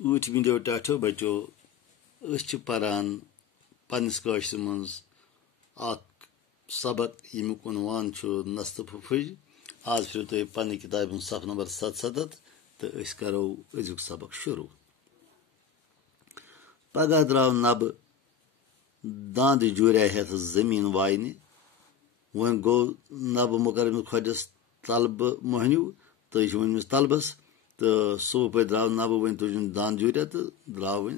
ऊट विंडो टाठो बचो पारान पन्निस काशर मज सबक यमुक उनवान नस्त फुफज। आज फिर तुम पन्ने किताब सफ नंबर 77 तो करो अजुक सबक शुरू। पगह द्राव नब दांद जुरिया हेत जमीन वायने वन गो नब मुकर खोजस तलब मोहनू तो वन तलबस तो सुबह पे द्राव नब वन तुझन दांद जुरिया तो द्राव वन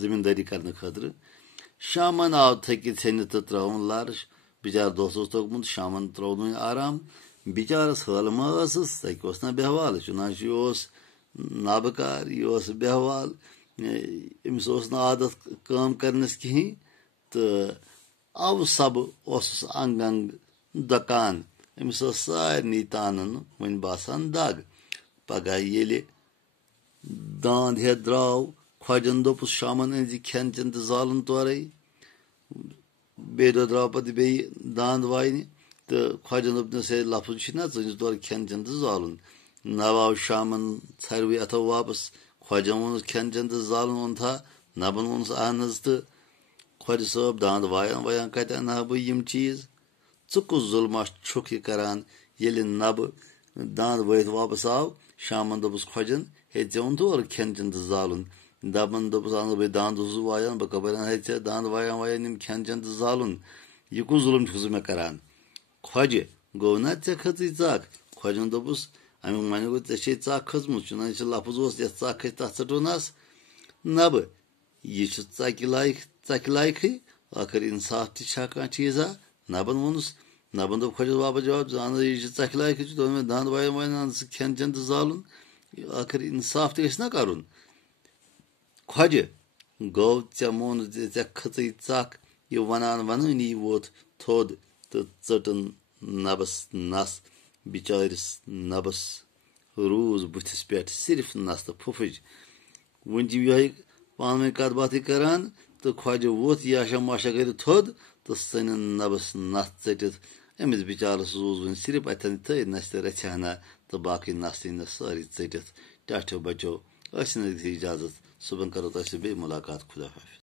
जमींदारी करने खतर। शामन आव थकित हेन तो त्रवन लारश बिचार दोस तोगमुत शामन त्रोन आराम बिचारस हल मस तक ना बेहवाल चुना नबकार यह बेहवाल अमिस आदत काम करनस कहें तो अव सब अंग अंग दकान अमिस सारे तानन वन बासान दग। पगह ये दांद हेत द्राव खोजन दोपस शामन अज खेन चेन तो जालन तोरे बे दो द्राव पे बे दांद वायने तो खोजन दोपनस हे लफज ना ज तोर खेन चेन तो जालन। नब आव शामन छरवे अथो वापस खोजन वोनस खेन चेन तो जालन ओन था नबन वोनस अहन तो खोज साहब दांद वायान वायान कत अना बह यम चीज च कुस जुल्मा छुक यह करान। ये नब दांद वायत वापस आव शामन दोपस खोजन हे ऐ ओन तोर खेन चेन तो जालन दपन दोपस अन बह दांद वायान बह कपर हे ऐ दांद वायान वायान यम खेन चेन तो जालन यह कुस जुल्म मे करान। खोज गो ना ऐ खच चक खोजन दोपस अमुक माने गो ऐ चक खचमुत चुना लफज ये चक खच तथ चटोनस नब यह चक लायक आखिर इंसाफ तह चीजा नबन वोनस नबन दोप खोजस वापस जवाब अन यह चक लायक दोन दांद वायन वायन खेन चेन तो जालन आखिर इंसाफ तो ना करुन। खोज गो ऐ मोन ऐ खच चक यह वनान वननी वोत थोद तो चटन नबस नस बिचारिस नबस रूज बुथिस पे सिर्फ नस तो फुफज। वन यह पान वन कत बात करान तो खोज वोत याशा माशा कर थोद तो सन नबस नस चटित अमिस बिचारस रूज वन सिर्फ अथन थ नस तो रचहना तो बाकी नस नस सारी चटित। टाठो बचो इजाजत सुबह करो तुम बे मुलाकात खुदा हाफिज।